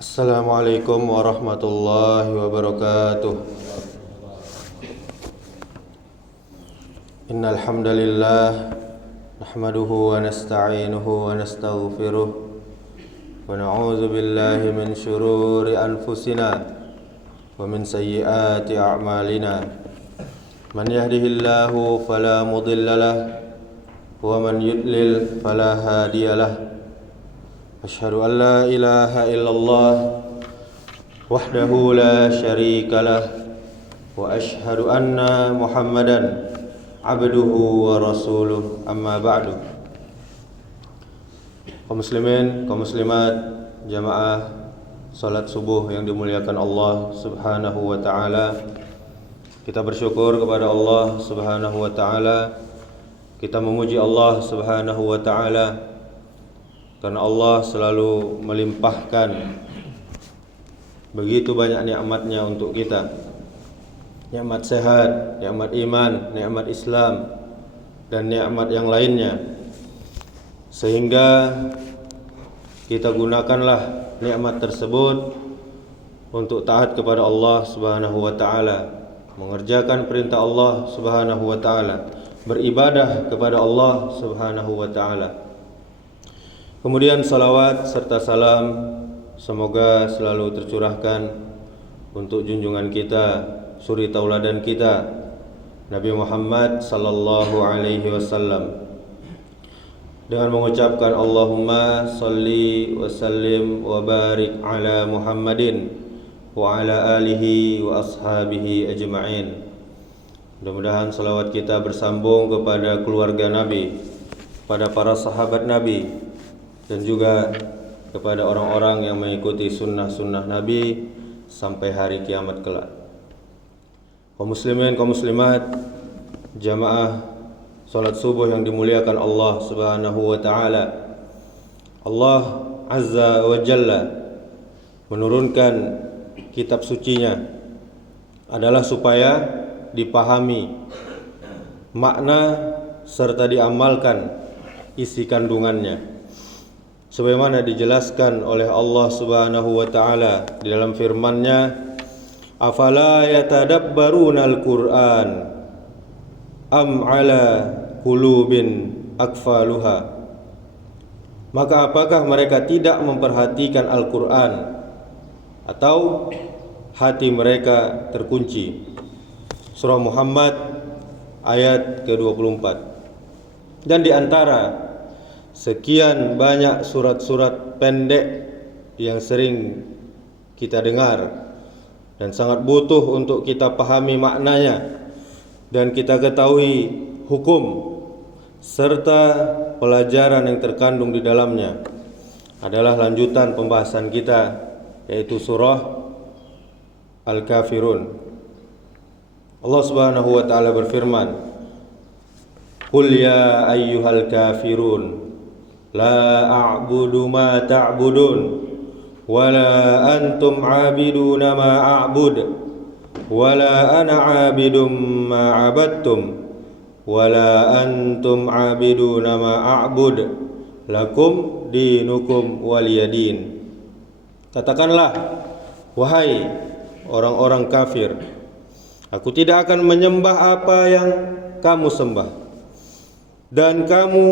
Assalamualaikum warahmatullahi wabarakatuh. Innal hamdalillah nahmaduhu wa nasta'inuhu wa nastaghfiruh wa na'udzu billahi min shururi anfusina wa min sayyiati a'malina. Man yahdihillahu fala mudilla lahu wa man yudlil fala hadiyalah. Asyhadu an la ilaha illallah wahdahu la syarika lah wa asyhadu anna Muhammadan abduhu wa rasuluh, amma ba'du. Kaum muslimin, kaum muslimat, jamaah salat subuh yang dimuliakan Allah Subhanahu wa taala. Kita bersyukur kepada Allah Subhanahu wa taala. Kita memuji Allah Subhanahu wa taala karena Allah selalu melimpahkan begitu banyak nikmatnya untuk kita. Nikmat sehat, nikmat iman, nikmat Islam, dan nikmat yang lainnya. Sehingga kita gunakanlah nikmat tersebut untuk taat kepada Allah Subhanahu wa taala, mengerjakan perintah Allah Subhanahu wa taala, beribadah kepada Allah Subhanahu wa taala. Kemudian salawat serta salam semoga selalu tercurahkan untuk junjungan kita, suri tauladan kita, Nabi Muhammad sallallahu alaihi wasallam, dengan mengucapkan Allahumma salli wa sallim wa barik ala Muhammadin wa ala alihi wa ashabihi ajma'in. Mudah-mudahan salawat kita bersambung kepada keluarga Nabi, pada para sahabat Nabi, dan juga kepada orang-orang yang mengikuti sunnah-sunnah Nabi sampai hari kiamat kelak. Kaum muslimin, kaum muslimat, jamaah salat subuh yang dimuliakan Allah Subhanahu wa taala. Allah Azza wa Jalla menurunkan kitab sucinya adalah supaya dipahami makna serta diamalkan isi kandungannya, sebagaimana dijelaskan oleh Allah Subhanahu wa taala di dalam firman-Nya, afala yatadabbaruna al-Qur'an am ala qulubin akfaluha. Maka apakah mereka tidak memperhatikan Al-Qur'an atau hati mereka terkunci? Surah Muhammad ayat ke-24. Dan di antara sekian banyak surat-surat pendek yang sering kita dengar dan sangat butuh untuk kita pahami maknanya dan kita ketahui hukum serta pelajaran yang terkandung di dalamnya, adalah lanjutan pembahasan kita, yaitu surah Al-Kafirun. Allah Subhanahu wa taala berfirman, qul ya ayyuhal kafirun la a'budu ma ta'budun wala antum 'abiduna ma a'bud wala ana 'abidum ma 'abadtum wala antum 'abiduna ma a'bud lakum dinukum waliyadin. Katakanlah, wahai orang-orang kafir, aku tidak akan menyembah apa yang kamu sembah, dan kamu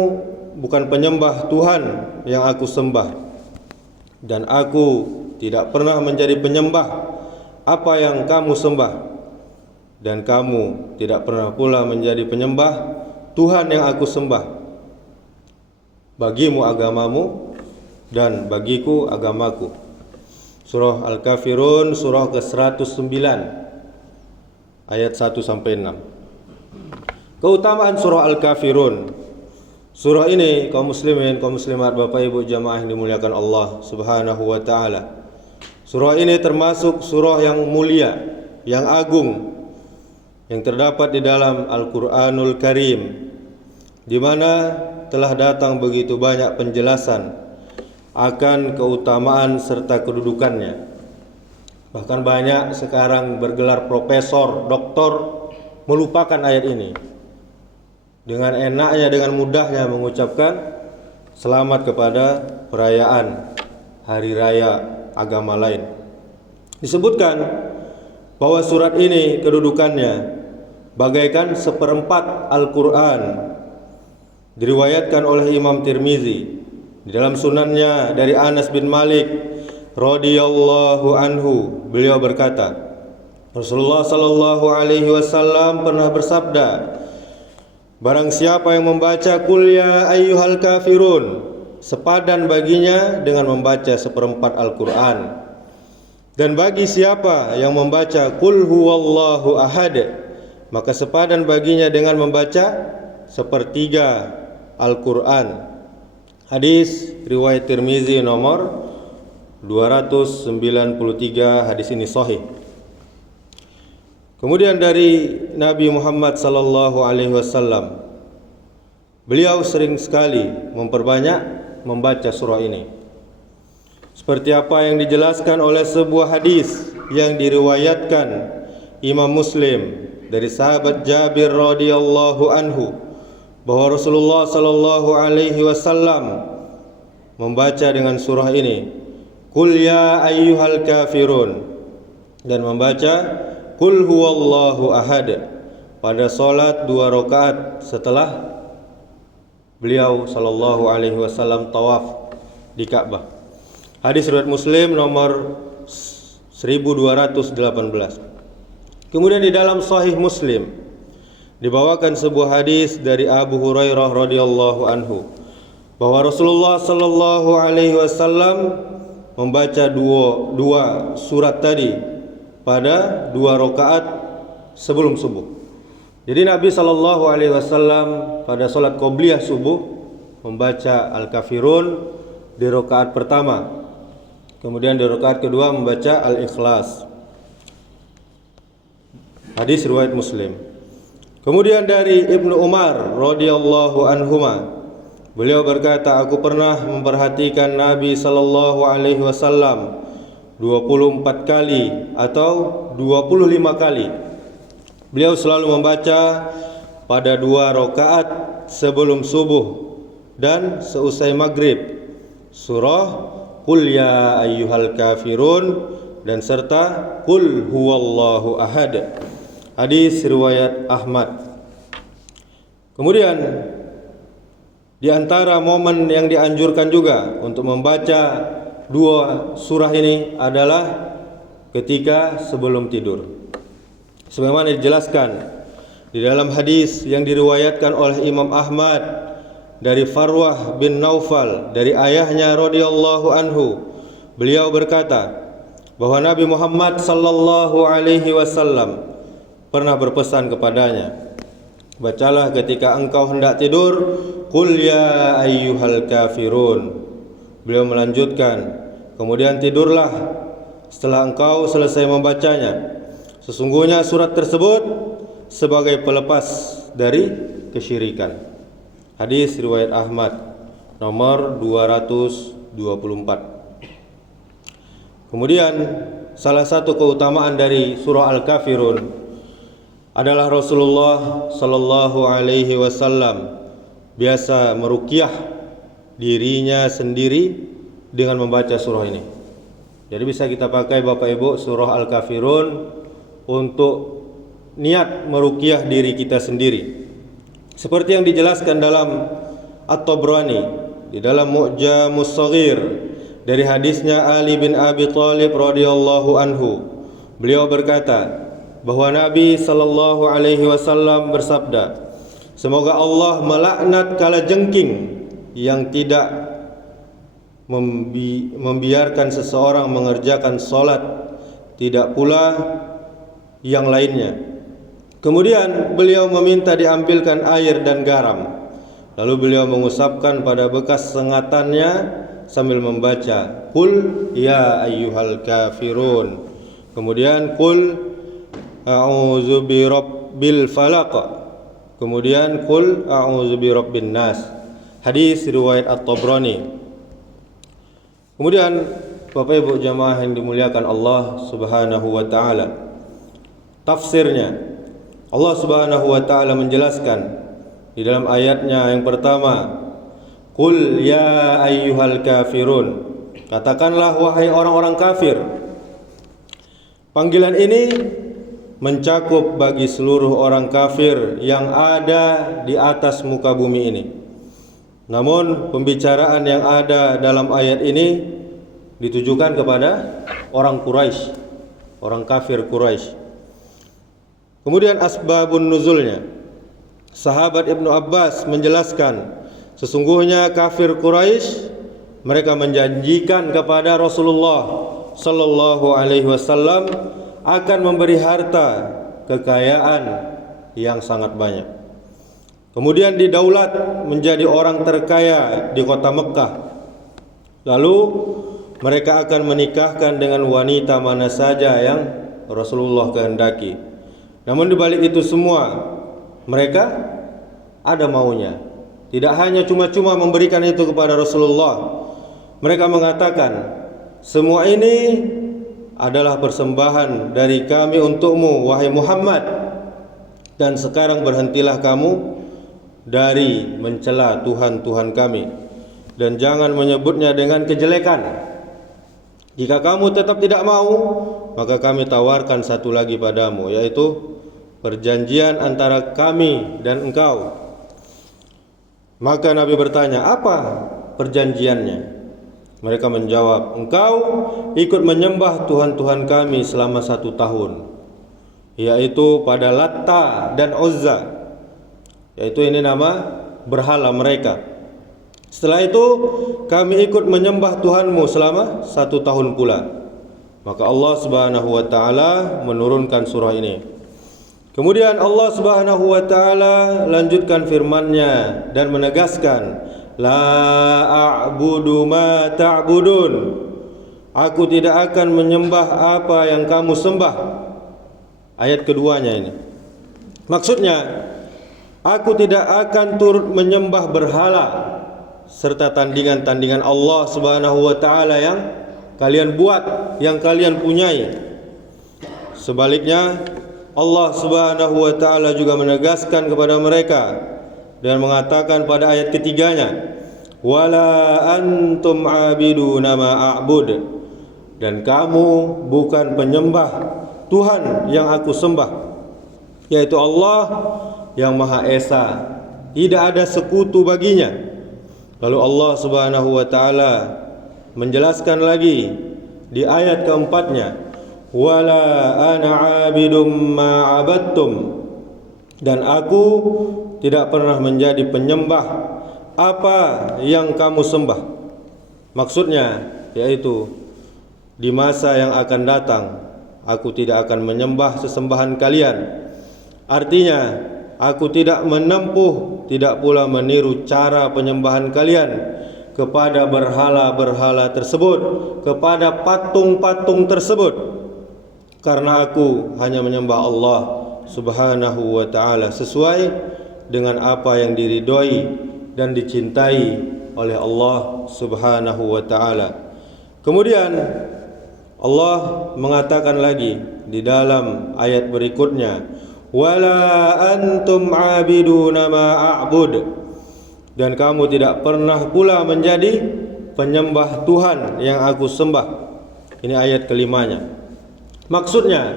bukan penyembah Tuhan yang aku sembah, dan aku tidak pernah menjadi penyembah apa yang kamu sembah, dan kamu tidak pernah pula menjadi penyembah Tuhan yang aku sembah. Bagimu agamamu dan bagiku agamaku. Surah Al-Kafirun, surah ke-109 ayat 1 sampai 6. Keutamaan surah Al-Kafirun. Surah ini, kaum muslimin, kaum muslimat, Bapak Ibu jamaah yang dimuliakan Allah Subhanahu wa taala, surah ini termasuk surah yang mulia, yang agung, yang terdapat di dalam Al-Qur'anul Karim, di mana telah datang begitu banyak penjelasan akan keutamaan serta kedudukannya. Bahkan banyak sekarang bergelar profesor, doktor melupakan ayat ini. Dengan enaknya, dengan mudahnya mengucapkan selamat kepada perayaan hari raya agama lain. Disebutkan bahwa surat ini kedudukannya bagaikan seperempat Al-Quran. Diriwayatkan oleh Imam Tirmizi di dalam sunannya dari Anas bin Malik radhiyallahu anhu, beliau berkata, Rasulullah sallallahu alaihi wasallam pernah bersabda, barang siapa yang membaca Qul ya ayyuhal kafirun, sepadan baginya dengan membaca seperempat Al-Quran. Dan bagi siapa yang membaca Qul huwallahu ahad, maka sepadan baginya dengan membaca sepertiga Al-Quran. Hadis riwayat Tirmizi nomor 293, hadis ini sahih. Kemudian dari Nabi Muhammad sallallahu alaihi wasallam, beliau sering sekali memperbanyak membaca surah ini. Seperti apa yang dijelaskan oleh sebuah hadis yang diriwayatkan Imam Muslim dari sahabat Jabir radhiyallahu anhu, bahwa Rasulullah sallallahu alaihi wasallam membaca dengan surah ini, Qul ya ayyuhal kafirun, dan membaca Qul huwallahu ahad pada salat 2 rakaat setelah beliau sallallahu alaihi wasallam tawaf di Ka'bah. Hadis riwayat Muslim nomor 1218. Kemudian di dalam Sahih Muslim dibawakan sebuah hadis dari Abu Hurairah radhiyallahu anhu, bahwa Rasulullah sallallahu alaihi wasallam membaca dua surat tadi pada 2 rakaat sebelum subuh. Jadi Nabi sallallahu alaihi wasallam pada salat qobliyah subuh membaca Al-Kafirun di rakaat pertama. Kemudian di rakaat kedua membaca Al-Ikhlas. Hadis riwayat Muslim. Kemudian dari Ibnu Umar radhiyallahu anhuma, beliau berkata, aku pernah memperhatikan Nabi sallallahu alaihi wasallam 24 kali atau 25 kali. Beliau selalu membaca pada 2 rakaat sebelum subuh dan seusai maghrib surah Qul ya ayyuhal kafirun dan serta Qul huwallahu ahad. Hadis riwayat Ahmad. Kemudian di antara momen yang dianjurkan juga untuk membaca 2 surah ini adalah ketika sebelum tidur. Sebagaimana dijelaskan di dalam hadis yang diriwayatkan oleh Imam Ahmad dari Farwah bin Naufal dari ayahnya radhiyallahu anhu, beliau berkata bahwa Nabi Muhammad sallallahu alaihi wasallam pernah berpesan kepadanya, bacalah ketika engkau hendak tidur Qul ya ayyuhal kafirun. Beliau melanjutkan, kemudian tidurlah setelah engkau selesai membacanya. Sesungguhnya surat tersebut sebagai pelepas dari kesyirikan. Hadis riwayat Ahmad nomor 224. Kemudian salah satu keutamaan dari surah Al-Kafirun adalah Rasulullah sallallahu alaihi wasallam biasa meruqyah dirinya sendiri dengan membaca surah ini. Jadi bisa kita pakai Bapak Ibu surah Al-Kafirun untuk niat meruqyah diri kita sendiri. Seperti yang dijelaskan dalam At-Tabrani di dalam Mu'jamus Shaghir dari hadisnya Ali bin Abi Thalib radhiyallahu anhu. Beliau berkata bahwa Nabi sallallahu alaihi wasallam bersabda, semoga Allah melaknat kalajengking yang tidak membiarkan seseorang mengerjakan salat, tidak pula yang lainnya. Kemudian beliau meminta diambilkan air dan garam. Lalu beliau mengusapkan pada bekas sengatannya sambil membaca Qul ya ayyuhal kafirun. Kemudian Qul a'udzu birabbil falaq. Kemudian Qul a'udzu birabbin nas. Hadis riwayat At-Tabrani. Kemudian Bapak Ibu jamaah yang dimuliakan Allah Subhanahu wa taala, tafsirnya Allah Subhanahu wa taala menjelaskan di dalam ayatnya yang pertama, Qul ya ayyuhal kafirun. Katakanlah wahai orang-orang kafir. Panggilan ini mencakup bagi seluruh orang kafir yang ada di atas muka bumi ini. Namun pembicaraan yang ada dalam ayat ini ditujukan kepada orang Quraisy, orang kafir Quraisy. Kemudian asbabun nuzulnya. Sahabat Ibnu Abbas menjelaskan, sesungguhnya kafir Quraisy mereka menjanjikan kepada Rasulullah sallallahu alaihi wasallam akan memberi harta kekayaan yang sangat banyak. Kemudian didaulat menjadi orang terkaya di kota Mekah. Lalu mereka akan menikahkan dengan wanita mana saja yang Rasulullah kehendaki. Namun di balik itu semua mereka ada maunya. Tidak hanya cuma-cuma memberikan itu kepada Rasulullah. Mereka mengatakan, semua ini adalah persembahan dari kami untukmu wahai Muhammad, dan sekarang berhentilah kamu dari mencela Tuhan-Tuhan kami, dan jangan menyebutnya dengan kejelekan. Jika kamu tetap tidak mau, maka kami tawarkan satu lagi padamu, yaitu perjanjian antara kami dan engkau. Maka Nabi bertanya, apa perjanjiannya? Mereka menjawab, engkau ikut menyembah Tuhan-Tuhan kami selama 1 tahun, yaitu pada Latta dan Uzza, yaitu ini nama berhala mereka. Setelah itu kami ikut menyembah Tuhanmu selama 1 tahun pula. Maka Allah Subhanahu wa taala menurunkan surah ini. Kemudian Allah Subhanahu wa taala lanjutkan firman-Nya dan menegaskan, la a'budu ma ta'budun. Aku tidak akan menyembah apa yang kamu sembah. Ayat keduanya ini. Maksudnya, aku tidak akan turut menyembah berhala serta tandingan-tandingan Allah Subhanahu wa taala yang kalian buat, yang kalian punyai. Sebaliknya, Allah Subhanahu wa taala juga menegaskan kepada mereka dan mengatakan pada ayat ketiganya, wala antum abiduna ma a'bud, dan kamu bukan penyembah Tuhan yang aku sembah, yaitu Allah yang Maha Esa, tidak ada sekutu baginya. Lalu Allah Subhanahu wa taala menjelaskan lagi di ayat keempatnya, wala ana abidum ma abadtum, dan aku tidak pernah menjadi penyembah apa yang kamu sembah. Maksudnya yaitu di masa yang akan datang aku tidak akan menyembah sesembahan kalian. Artinya aku tidak menempuh, tidak pula meniru cara penyembahan kalian kepada berhala-berhala tersebut, kepada patung-patung tersebut, karena aku hanya menyembah Allah Subhanahu wa ta'ala sesuai dengan apa yang diridhoi dan dicintai oleh Allah Subhanahu wa ta'ala. Kemudian Allah mengatakan lagi di dalam ayat berikutnya, wala antum abiduna ma a'bud, dan kamu tidak pernah pula menjadi penyembah Tuhan yang aku sembah. Ini ayat kelimanya. Maksudnya,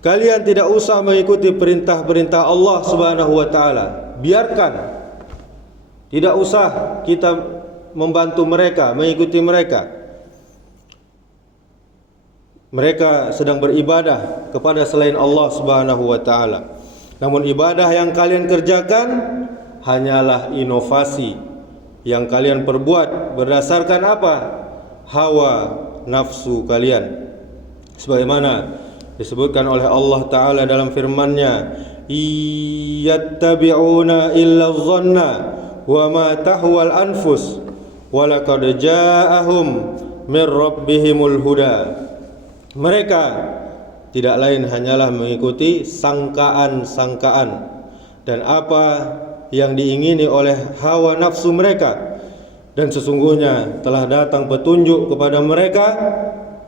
kalian tidak usah mengikuti perintah-perintah Allah Subhanahu wa taala. Biarkan. Tidak usah kita membantu mereka, mengikuti mereka. Mereka sedang beribadah kepada selain Allah Subhanahu wa taala. Namun ibadah yang kalian kerjakan hanyalah inovasi yang kalian perbuat berdasarkan apa? Hawa nafsu kalian. Sebagaimana disebutkan oleh Allah Ta'ala dalam firman-Nya, iyattabi'una illa dhanna wa ma tahwal anfus wa laqad ja'ahum min rabbihimul huda. Mereka tidak lain hanyalah mengikuti sangkaan-sangkaan dan apa yang diingini oleh hawa nafsu mereka, dan sesungguhnya telah datang petunjuk kepada mereka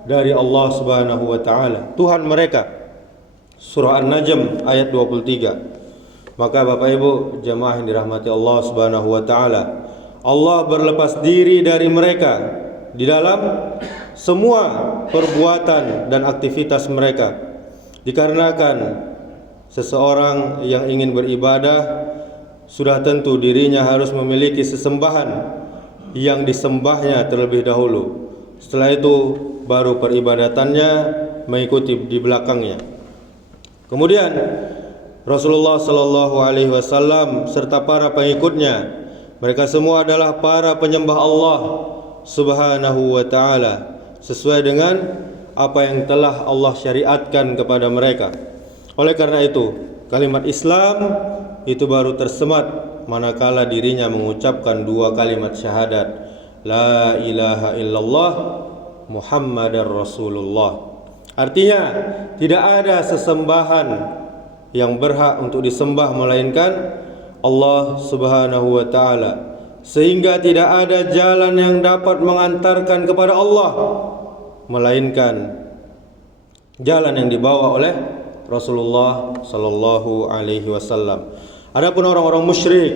dari Allah Subhanahu wa taala, Tuhan mereka. Surah An-Najm ayat 23. Maka Bapak Ibu jemaah yang dirahmati Allah Subhanahu wa taala, Allah berlepas diri dari mereka di dalam semua perbuatan dan aktivitas mereka. Dikarenakan seseorang yang ingin beribadah sudah tentu dirinya harus memiliki sesembahan yang disembahnya terlebih dahulu. Setelah itu baru peribadatannya mengikuti di belakangnya. Kemudian Rasulullah sallallahu alaihi wasallam serta para pengikutnya, mereka semua adalah para penyembah Allah Subhanahu wa taala sesuai dengan apa yang telah Allah syariatkan kepada mereka. Oleh karena itu, kalimat Islam itu baru tersemat manakala dirinya mengucapkan dua kalimat syahadat, la ilaha illallah Muhammadar Rasulullah. Artinya, tidak ada sesembahan yang berhak untuk disembah melainkan Allah Subhanahu wa taala, sehingga tidak ada jalan yang dapat mengantarkan kepada Allah melainkan jalan yang dibawa oleh Rasulullah sallallahu alaihi wasallam. Adapun orang-orang musyrik,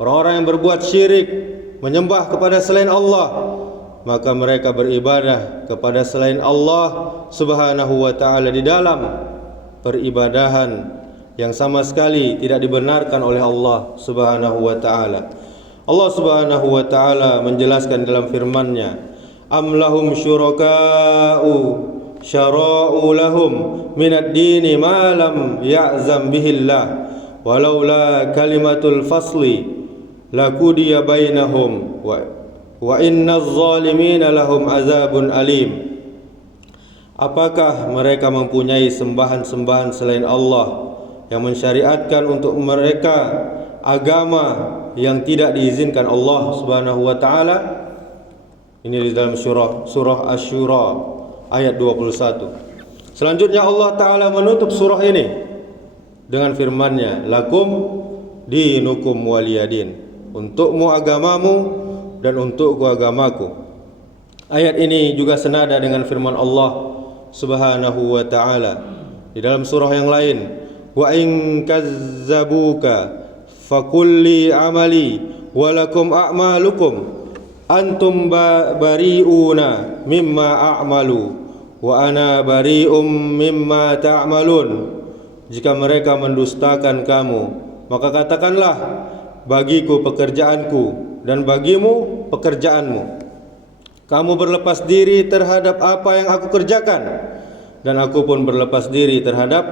orang-orang yang berbuat syirik, menyembah kepada selain Allah, maka mereka beribadah kepada selain Allah Subhanahu wa taala di dalam peribadahan yang sama sekali tidak dibenarkan oleh Allah Subhanahu wa taala. Allah Subhanahu wa taala menjelaskan dalam firman-Nya, am lahum syuraka'u syara'u lahum minad dini ma lam ya'zam bihillah walaula kalimatul fasli laqudiya bainahum wa innaz zalimina lahum azabun alim. Apakah mereka mempunyai sembahan-sembahan selain Allah yang mensyariatkan untuk mereka agama yang tidak diizinkan Allah Subhanahu wa taala? Ini di dalam surah Asy-Syura ayat 21. Selanjutnya Allah taala menutup surah ini dengan firman-Nya, lakum dinukum waliyadin. Untukmu agamamu dan untukku agamaku. Ayat ini juga senada dengan firman Allah Subhanahu wa taala di dalam surah yang lain, wa in kazzabuka fakulli amali walakum a'malukum antum bari'una mimma a'malu wa ana bari'um mimma ta'malun. Jika mereka mendustakan kamu, maka katakanlah, bagiku pekerjaanku dan bagimu pekerjaanmu. Kamu berlepas diri terhadap apa yang aku kerjakan, dan aku pun berlepas diri terhadap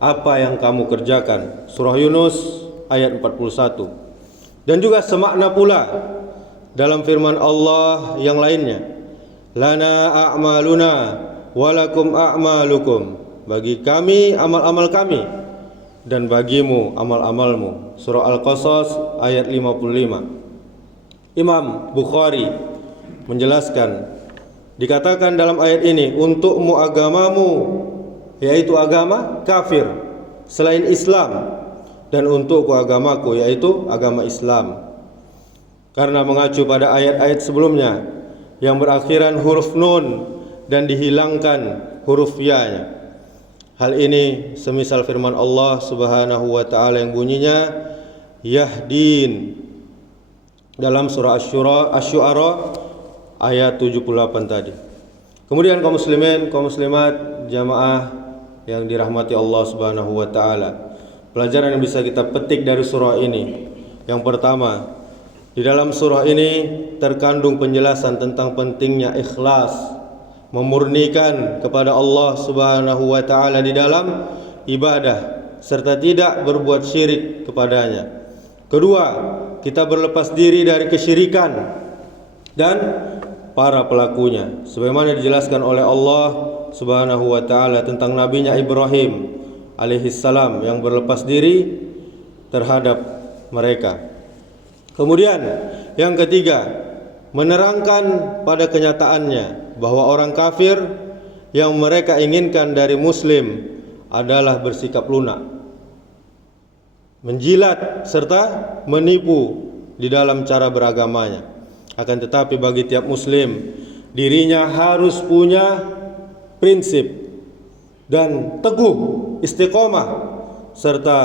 apa yang kamu kerjakan. Surah Yunus ayat 41. Dan juga semakna pula dalam firman Allah yang lainnya, lana a'maluna walakum a'malukum. Bagi kami amal-amal kami dan bagimu amal-amalmu. Surah Al-Qasas ayat 55. Imam Bukhari menjelaskan, dikatakan dalam ayat ini, untukmu agamamu, yaitu agama kafir selain Islam, dan untukku agamaku, yaitu agama Islam. Karena mengacu pada ayat-ayat sebelumnya yang berakhiran huruf nun dan dihilangkan huruf ya-nya. Hal ini semisal firman Allah Subhanahu wa taala yang bunyinya yahdin dalam surah Asy-Syu'ara ayat 78 tadi. Kemudian kaum muslimin, kaum muslimat, jamaah yang dirahmati Allah Subhanahu wa taala, pelajaran yang bisa kita petik dari surah ini. Yang pertama, di dalam surah ini terkandung penjelasan tentang pentingnya ikhlas, memurnikan kepada Allah Subhanahu wa taala di dalam ibadah serta tidak berbuat syirik kepadanya. Kedua, kita berlepas diri dari kesyirikan dan para pelakunya, sebagaimana dijelaskan oleh Allah Subhanahu wa taala tentang nabinya Ibrahim alaihissalam yang berlepas diri terhadap mereka. Kemudian yang ketiga, menerangkan pada kenyataannya bahwa orang kafir yang mereka inginkan dari muslim adalah bersikap lunak, menjilat serta menipu di dalam cara beragamanya. Akan tetapi bagi tiap muslim, dirinya harus punya prinsip dan teguh, istiqomah serta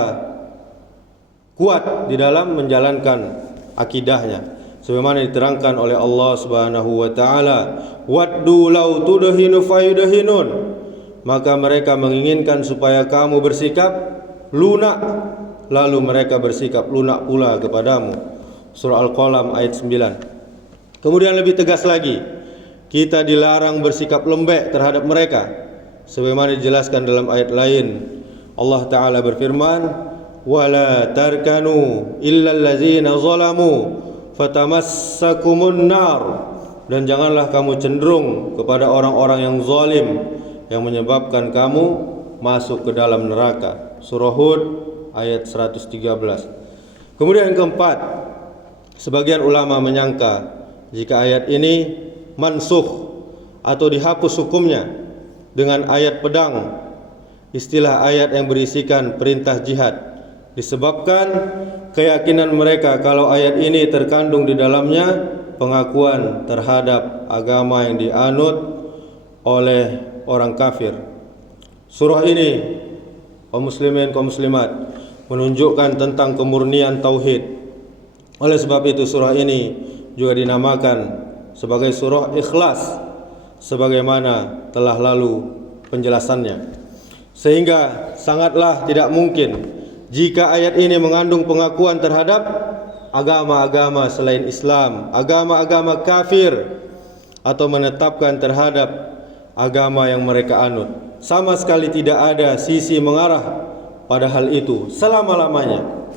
kuat di dalam menjalankan akidahnya. sebagaimana diterangkan oleh Allah Subhanahu wa taala, waddu law tudhinu fayudhinun, maka mereka menginginkan supaya kamu bersikap lunak, lalu mereka bersikap lunak pula kepadamu. Surah Al-Qalam ayat 9. Kemudian lebih tegas lagi, kita dilarang bersikap lembek terhadap mereka, sebagaimana dijelaskan dalam ayat lain. Allah Ta'ala berfirman, wala tarkanu illa allazina zalamu fatamassakumun nar, dan janganlah kamu cenderung kepada orang-orang yang zalim yang menyebabkan kamu masuk ke dalam neraka. Surah Hud ayat 113. Kemudian yang keempat, sebagian ulama menyangka jika ayat ini mansukh atau dihapus hukumnya dengan ayat pedang, istilah ayat yang berisikan perintah jihad, disebabkan keyakinan mereka kalau ayat ini terkandung di dalamnya pengakuan terhadap agama yang dianut oleh orang kafir. Surah ini, kaum muslimin, kaum muslimat, menunjukkan tentang kemurnian tauhid. Oleh sebab itu surah ini juga dinamakan sebagai surah Ikhlas, sebagaimana telah lalu penjelasannya. Sehingga sangatlah tidak mungkin jika ayat ini mengandung pengakuan terhadap agama-agama selain Islam, agama-agama kafir, atau menetapkan terhadap agama yang mereka anut. Sama sekali tidak ada sisi mengarah pada hal itu selama-lamanya,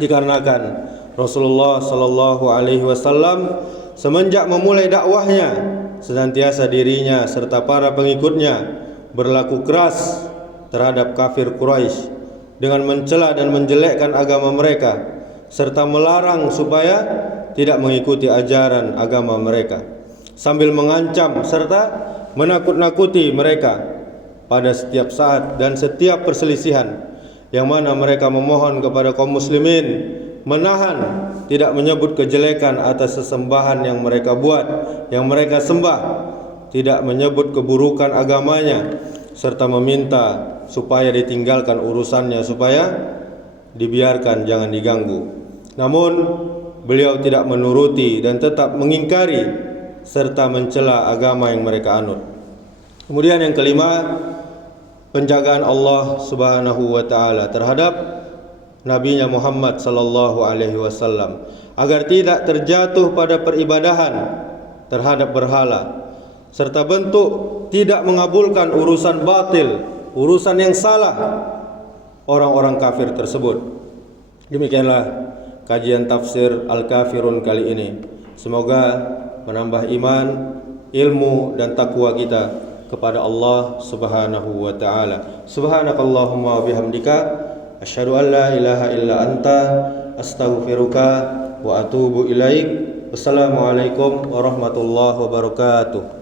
dikarenakan Rasulullah sallallahu alaihi wasallam semenjak memulai dakwahnya senantiasa dirinya serta para pengikutnya berlaku keras terhadap kafir Quraisy dengan mencela dan menjelekkan agama mereka serta melarang supaya tidak mengikuti ajaran agama mereka, sambil mengancam serta menakut-nakuti mereka pada setiap saat dan setiap perselisihan, yang mana mereka memohon kepada kaum muslimin menahan, tidak menyebut kejelekan atas sesembahan yang mereka buat, yang mereka sembah, tidak menyebut keburukan agamanya, serta meminta supaya ditinggalkan urusannya, supaya dibiarkan, jangan diganggu. Namun beliau tidak menuruti dan tetap mengingkari serta mencela agama yang mereka anut. Kemudian yang kelima, penjagaan Allah Subhanahu wa taala terhadap Nabi-Nya Muhammad sallallahu alaihi wasallam agar tidak terjatuh pada peribadahan terhadap berhala, serta bentuk tidak mengabulkan urusan batil, urusan yang salah orang-orang kafir tersebut. Demikianlah kajian tafsir Al-Kafirun kali ini. Semoga menambah iman, ilmu dan takwa kita kepada Allah Subhanahu wa taala. Subhanakallahumma wa bihamdika asyhadu an la ilaha illa anta astaghfiruka wa atubu ilaik. Wassalamualaikum warahmatullahi wabarakatuh.